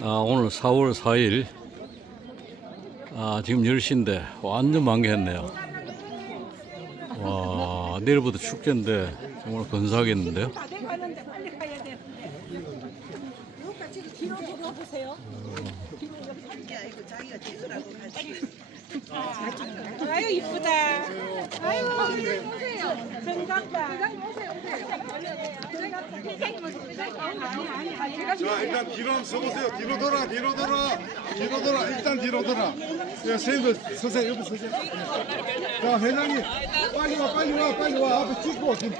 아, 오늘 4월 4일 아, 지금 10시인데 완전 만개했네요. 와, 내일부터 축제인데 정말 건사하겠는데요? 아유 이쁘다. 아유. 자 일단 뒤로 서보세요. 뒤로 돌아, 뒤로 돌아, 뒤로 돌아. 일단 뒤로 돌아. 야 선생님들 서세요. 여기 서세요. 자 회장님 빨리 와, 빨리 와, 빨리 와. 앞에 찍고. 지금.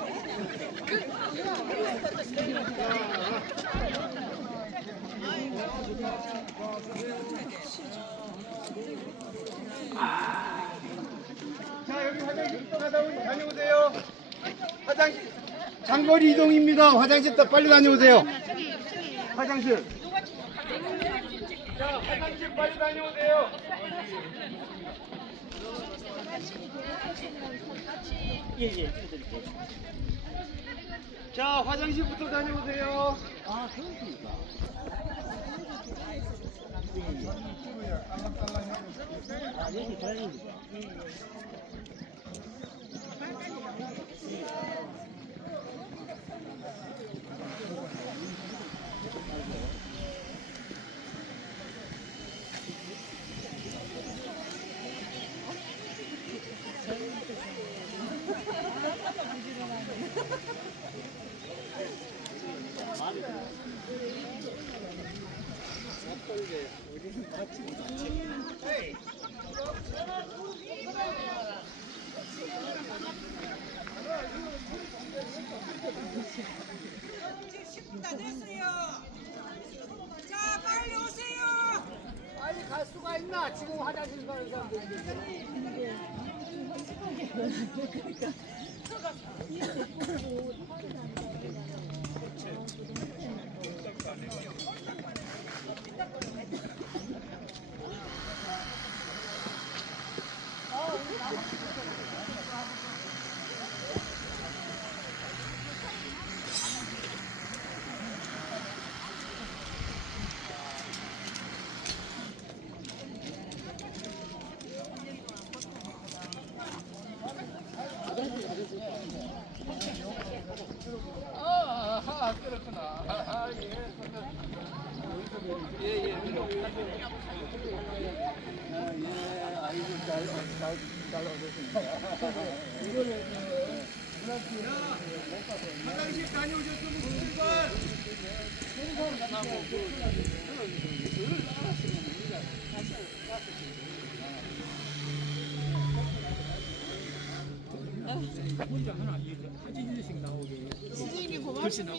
자 여기 화장실 또 가다 오니 다녀오세요. 장거리 이동입니다. 화장실 또 빨리 다녀오세요. 화장실. 자, 화장실 빨리 다녀오세요. 예, 예, 자, 화장실부터 다녀오세요. 아, 그렇습니까? 다 됐어요. 자 빨리 오세요. 빨리 갈 수가 있나? 지금 화장실 가는 사람들. 아, 그렇구나. 아, 예. 예, 예. 아, 예. 아이고, 잘, 잘, 잘 오셨습니다. 이거를, 그, 화장실 다녀오셨으면 출발. 음. 혼자 하나 이 사진 일씩 나오게. 스님 고맙습니다.